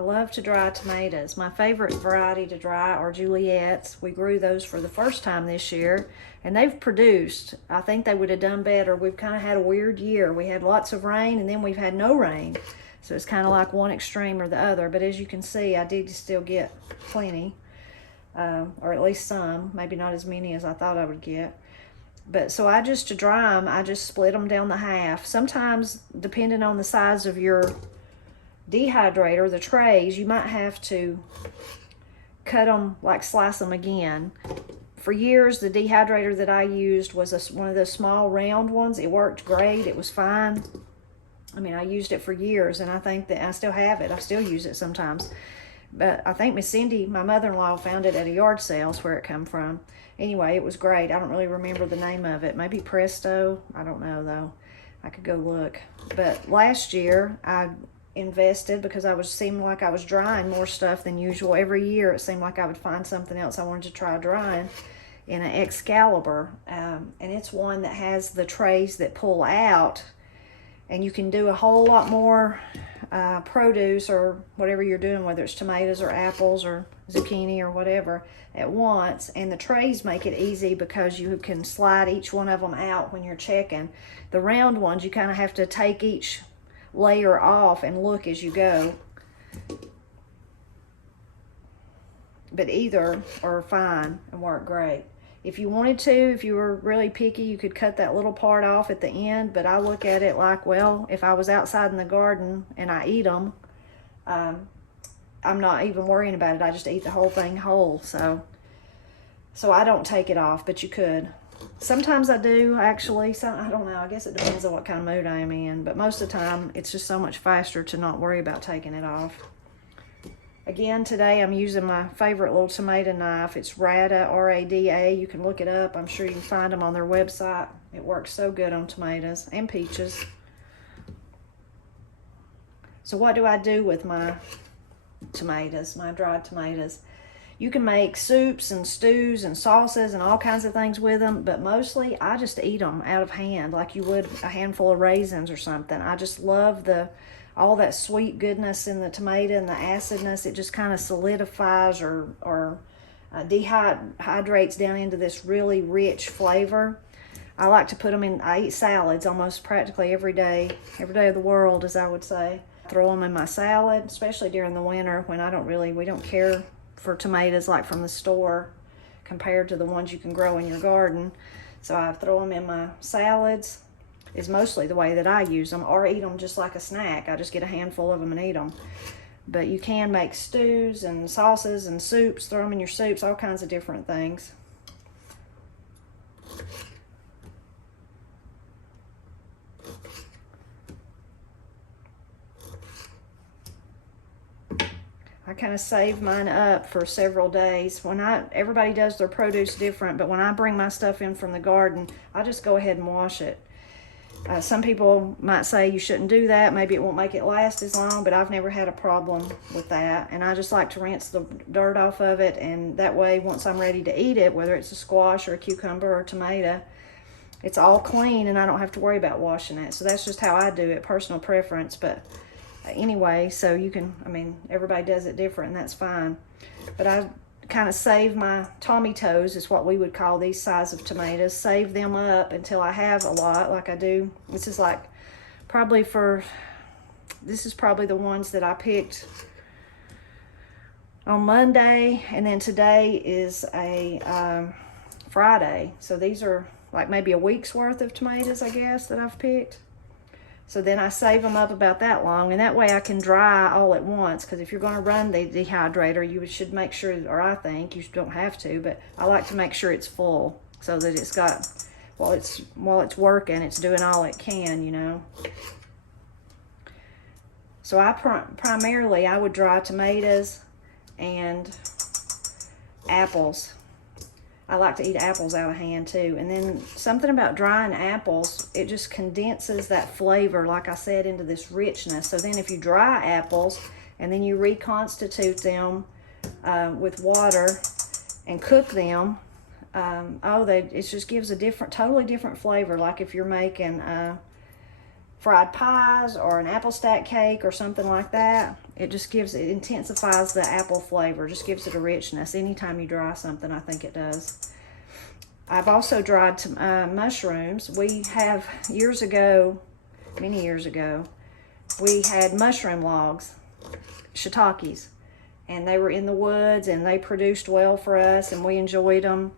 I love to dry tomatoes. My favorite variety to dry are Juliet's. We grew those for the first time this year, and they've produced. I think they would have done better. We've kind of had a weird year. We had lots of rain, and then we've had no rain. So it's kind of like one extreme or the other. But as you can see, I did still get plenty, or at least some. Maybe not as many as I thought I would get. But so to dry them, I just split them down the half. Sometimes, depending on the size of your dehydrator, the trays, you might have to cut them, like slice them again. For years, the dehydrator that I used was one of those small round ones. It worked great. It was fine. I mean, I used it for years, and I think that I still have it. I still use it sometimes. But I think Miss Cindy, my mother-in-law, found it at a yard sale. Is where it come from. Anyway, it was great. I don't really remember the name of it. Maybe Presto. I don't know, though. I could go look. But last year, I invested because seemed like I was drying more stuff than usual. Every year, it seemed like I would find something else I wanted to try drying in an Excalibur. And it's one that has the trays that pull out, and you can do a whole lot more produce or whatever you're doing, whether it's tomatoes or apples or zucchini or whatever, at once. And the trays make it easy because you can slide each one of them out when you're checking. The round ones, you kind of have to take each layer off and look as you go. But either are fine and work great. If you wanted to, if you were really picky, you could cut that little part off at the end. But I look at it like, well, if I was outside in the garden and I eat them, I'm not even worrying about it. I just eat the whole thing whole. So I don't take it off, but you could. Sometimes I do, actually. I don't know. I guess it depends on what kind of mood I am in. But most of the time, it's just so much faster to not worry about taking it off. Again, today I'm using my favorite little tomato knife. It's Rada, R-A-D-A. You can look it up. I'm sure you can find them on their website. It works so good on tomatoes and peaches. So what do I do with my tomatoes, my dried tomatoes? You can make soups and stews and sauces and all kinds of things with them, but mostly I just eat them out of hand like you would a handful of raisins or something. I just love all that sweet goodness in the tomato and the acidness. It just kind of solidifies or dehydrates down into this really rich flavor. I like to put them in, I eat salads almost practically every day of the world, as I would say. Throw them in my salad, especially during the winter when we don't care for tomatoes like from the store compared to the ones you can grow in your garden. So I throw them in my salads, is mostly the way that I use them, or eat them just like a snack. I just get a handful of them and eat them. But you can make stews and sauces and soups, throw them in your soups, all kinds of different things. I kind of save mine up for several days. Everybody does their produce different, but when I bring my stuff in from the garden, I just go ahead and wash it. Some people might say you shouldn't do that. Maybe it won't make it last as long, but I've never had a problem with that. And I just like to rinse the dirt off of it, and that way, once I'm ready to eat it, whether it's a squash or a cucumber or a tomato, it's all clean and I don't have to worry about washing it. So that's just how I do it, personal preference. But anyway, so everybody does it different, and that's fine. But I kind of save my Tommy toes, is what we would call these size of tomatoes, save them up until I have a lot, like I do. This is probably the ones that I picked on Monday, and then today is a Friday. So these are like maybe a week's worth of tomatoes, I guess, that I've picked. So then I save them up about that long, and that way I can dry all at once, because if you're going to run the dehydrator, you should make sure, or I think, you don't have to, but I like to make sure it's full so that it's got, while it's working, it's doing all it can, you know. So primarily I would dry tomatoes and apples. I like to eat apples out of hand too. And then something about drying apples, it just condenses that flavor, like I said, into this richness. So then if you dry apples and then you reconstitute them with water and cook them, it just gives a totally different flavor. Like if you're making fried pies or an apple stack cake or something like that, It just gives, it intensifies the apple flavor, just gives it a richness. Anytime you dry something, I think it does. I've also dried mushrooms. We have, years ago, many years ago, we had mushroom logs, shiitakes, and they were in the woods and they produced well for us and we enjoyed them.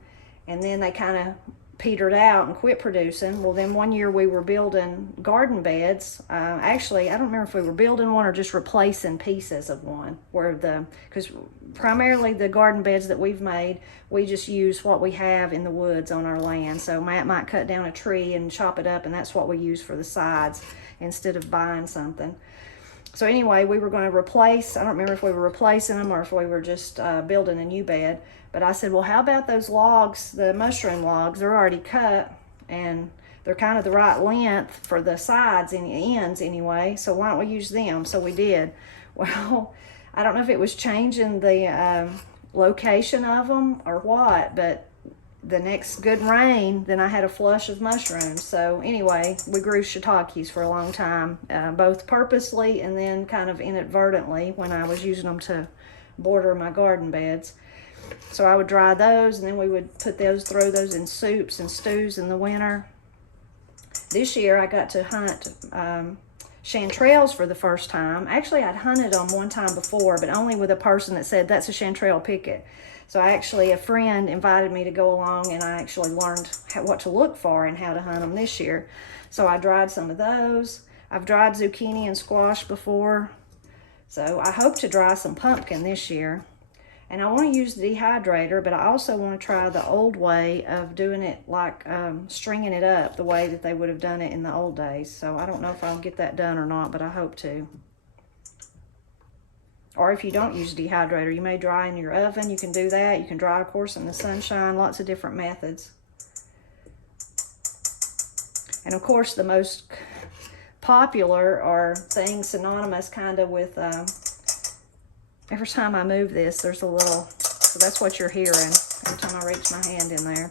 And then they kind of petered out and quit producing. Well, then one year we were building garden beds. Actually, I don't remember if we were building one or just replacing pieces of one, because primarily the garden beds that we've made, we just use what we have in the woods on our land. So Matt might cut down a tree and chop it up, and that's what we use for the sides instead of buying something. So anyway, we were going to replace, I don't remember if we were replacing them or if we were just building a new bed. But I said, well, how about those logs, the mushroom logs? They're already cut and they're kind of the right length for the sides and the ends anyway. So why don't we use them? So we did. Well, I don't know if it was changing the location of them or what, but the next good rain, then I had a flush of mushrooms. So anyway, we grew shiitakes for a long time, both purposely and then kind of inadvertently when I was using them to border my garden beds. So I would dry those, and then we would throw those in soups and stews in the winter. This year I got to hunt chanterelles for the first time. Actually, I'd hunted them one time before, but only with a person that said, that's a chanterelle picket. So a friend invited me to go along, and I actually learned what to look for and how to hunt them this year. So I dried some of those. I've dried zucchini and squash before. So I hope to dry some pumpkin this year. And I want to use the dehydrator, but I also want to try the old way of doing it, like stringing it up the way that they would have done it in the old days. So I don't know if I'll get that done or not, but I hope to. Or if you don't use a dehydrator, you may dry in your oven. You can do that. You can dry, of course, in the sunshine. Lots of different methods. And of course, the most popular are things synonymous kind of with... every time I move this, there's a little, so that's what you're hearing every time I reach my hand in there.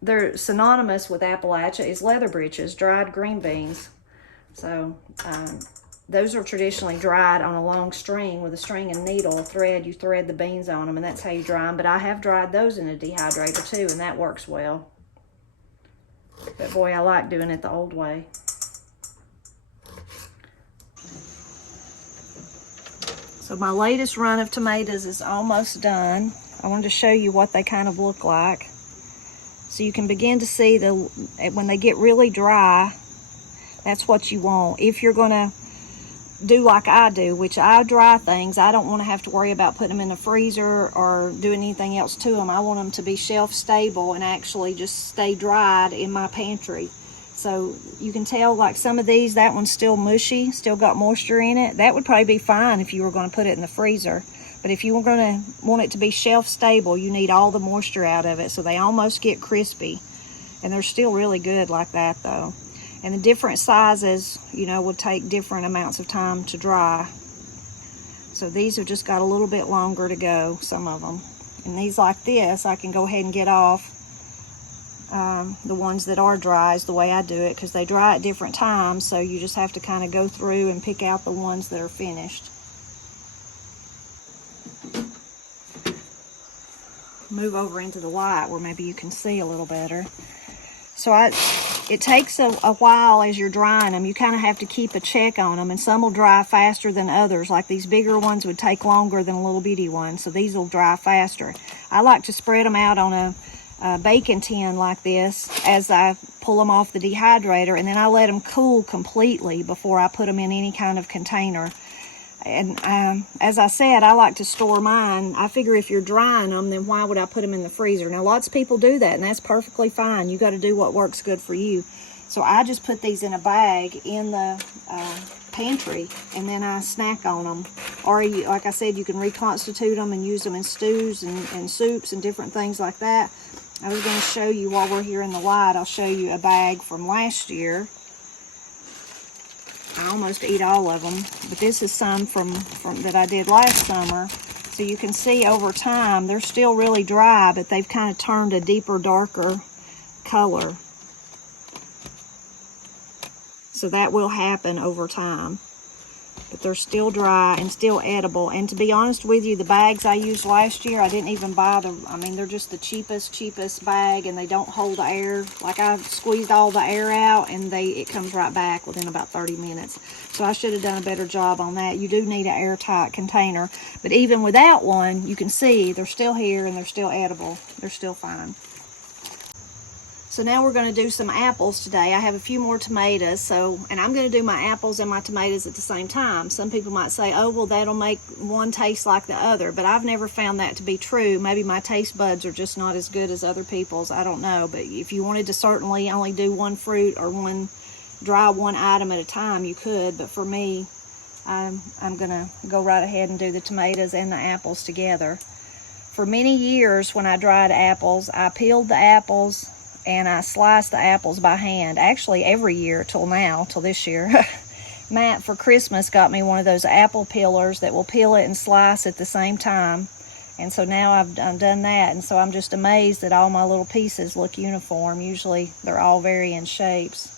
They're synonymous with Appalachia is leather breeches, dried green beans. So those are traditionally dried on a long string with a string and needle, thread. You thread the beans on them, and that's how you dry them. But I have dried those in a dehydrator too, and that works well. But boy, I like doing it the old way. So my latest run of tomatoes is almost done. I wanted to show you what they kind of look like. So you can begin to see when they get really dry, that's what you want. If you're gonna do like I do, which I dry things, I don't want to have to worry about putting them in the freezer or doing anything else to them. I want them to be shelf stable and actually just stay dried in my pantry. So you can tell, like some of these, that one's still mushy, still got moisture in it. That would probably be fine if you were going to put it in the freezer. But if you were going to want it to be shelf stable, you need all the moisture out of it. So they almost get crispy. And they're still really good like that though. And the different sizes, you know, would take different amounts of time to dry. So these have just got a little bit longer to go, some of them. And these like this, I can go ahead and get off. The ones that are dry is the way I do it, because they dry at different times, so you just have to kind of go through and pick out the ones that are finished. Move over into the light where maybe you can see a little better. So it takes a while as you're drying them. You kind of have to keep a check on them, and some will dry faster than others. Like these bigger ones would take longer than a little bitty one, so these will dry faster. I like to spread them out on a baking tin like this as I pull them off the dehydrator, and then I let them cool completely before I put them in any kind of container. And as I said, I like to store mine. I figure if you're drying them, then why would I put them in the freezer? Now, lots of people do that, and that's perfectly fine. You got to do what works good for you. So I just put these in a bag in the pantry, and then I snack on them. Or, like I said, you can reconstitute them and use them in stews and soups and different things like that. I was going to show you while we're here in the light, I'll show you a bag from last year. I almost eat all of them, but this is some from that I did last summer. So you can see over time, they're still really dry, but they've kind of turned a deeper, darker color. So that will happen over time. but they're still dry and still edible. And to be honest with you, the bags I used last year, I didn't even buy I mean, they're just the cheapest bag, and they don't hold the air. Like, I squeezed all the air out, and it comes right back within about 30 minutes. So I should have done a better job on that. You do need an airtight container, but even without one, you can see they're still here and they're still edible. They're still fine. So now we're going to do some apples today. I have a few more tomatoes, and I'm going to do my apples and my tomatoes at the same time. Some people might say, oh, well, that'll make one taste like the other, but I've never found that to be true. Maybe my taste buds are just not as good as other people's. I don't know, but if you wanted to certainly only do one fruit or dry one item at a time, you could, but for me, I'm going to go right ahead and do the tomatoes and the apples together. For many years when I dried apples, I peeled the apples and I sliced the apples by hand. Actually, every year till this year. Matt, for Christmas, got me one of those apple peelers that will peel it and slice at the same time. And so now I've done that, and so I'm just amazed that all my little pieces look uniform. Usually they're all varying shapes.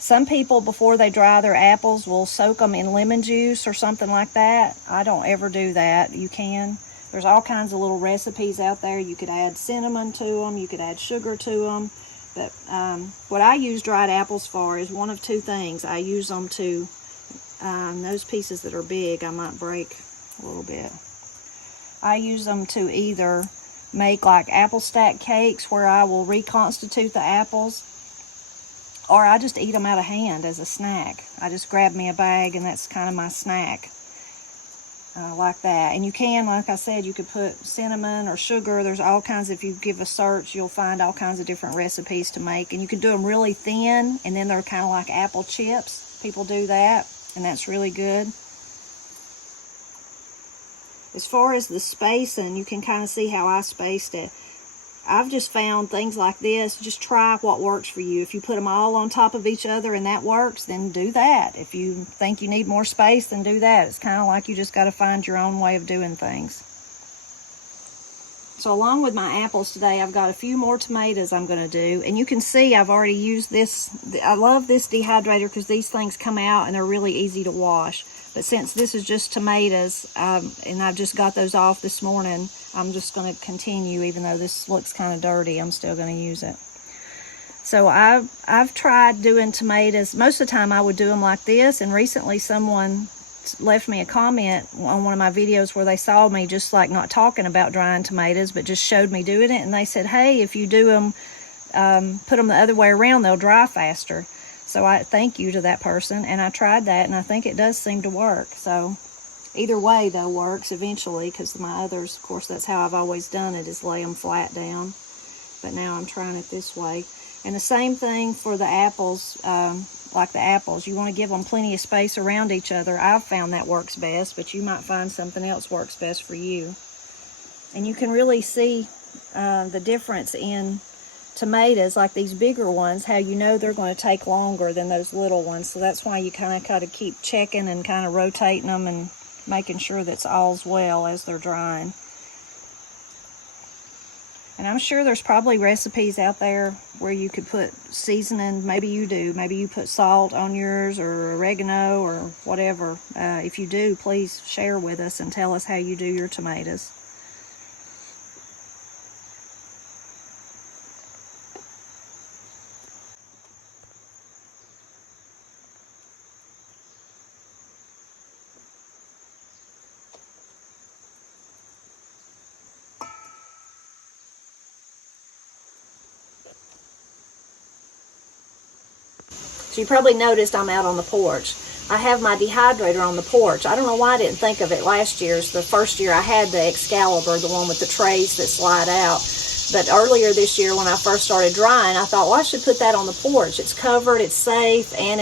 Some people, before they dry their apples, will soak them in lemon juice or something like that. I don't ever do that. You can. There's all kinds of little recipes out there. You could add cinnamon to them. You could add sugar to them. But what I use dried apples for is one of two things. I use them to, those pieces that are big, I might break a little bit. I use them to either make like apple stack cakes where I will reconstitute the apples, or I just eat them out of hand as a snack. I just grab me a bag and that's kind of my snack. Like that. And you can, like I said, you could put cinnamon or sugar. There's all kinds, if you give a search, you'll find all kinds of different recipes to make. And you can do them really thin, and then they're kind of like apple chips. People do that, and that's really good. As far as the spacing, you can kind of see how I spaced it. I've just found things like this, just try what works for you. If you put them all on top of each other and that works, then do that. If you think you need more space, then do that. It's kind of like you just got to find your own way of doing things. So along with my apples today, I've got a few more tomatoes I'm going to do. And you can see I've already used this. I love this dehydrator because these things come out and they're really easy to wash. But since this is just tomatoes, and I've just got those off this morning, I'm just going to continue. Even though this looks kind of dirty, I'm still going to use it. So I've tried doing tomatoes. Most of the time I would do them like this, and recently someone left me a comment on one of my videos where they saw me just like not talking about drying tomatoes, but just showed me doing it, and they said, hey, if you do them, put them the other way around, they'll dry faster. So I thank you to that person, and I tried that, and I think it does seem to work. So either way, though, works eventually, because my others, of course, that's how I've always done it, is lay them flat down. But now I'm trying it this way. And the same thing for the apples, like the apples. You want to give them plenty of space around each other. I've found that works best, but you might find something else works best for you. And you can really see the difference in tomatoes, like these bigger ones, how you know they're going to take longer than those little ones. So that's why you kind of got to keep checking and kind of rotating them and making sure that's all's well as they're drying. And I'm sure there's probably recipes out there where you could put seasoning. Maybe you do. Maybe you put salt on yours or oregano or whatever. If you do, please share with us and tell us how you do your tomatoes. So you probably noticed I'm out on the porch. I have my dehydrator on the porch. I don't know why I didn't think of it last year. It's the first year I had the Excalibur, the one with the trays that slide out. But earlier this year when I first started drying, I thought, well, I should put that on the porch. It's covered, it's safe, and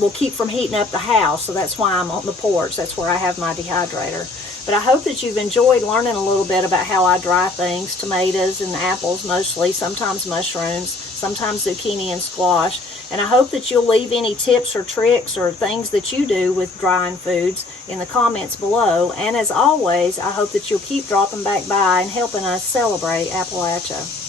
will keep from heating up the house. So that's why I'm on the porch. That's where I have my dehydrator. But I hope that you've enjoyed learning a little bit about how I dry things, tomatoes and apples mostly, sometimes mushrooms, sometimes zucchini and squash. And I hope that you'll leave any tips or tricks or things that you do with drying foods in the comments below. And as always, I hope that you'll keep dropping back by and helping us celebrate Appalachia.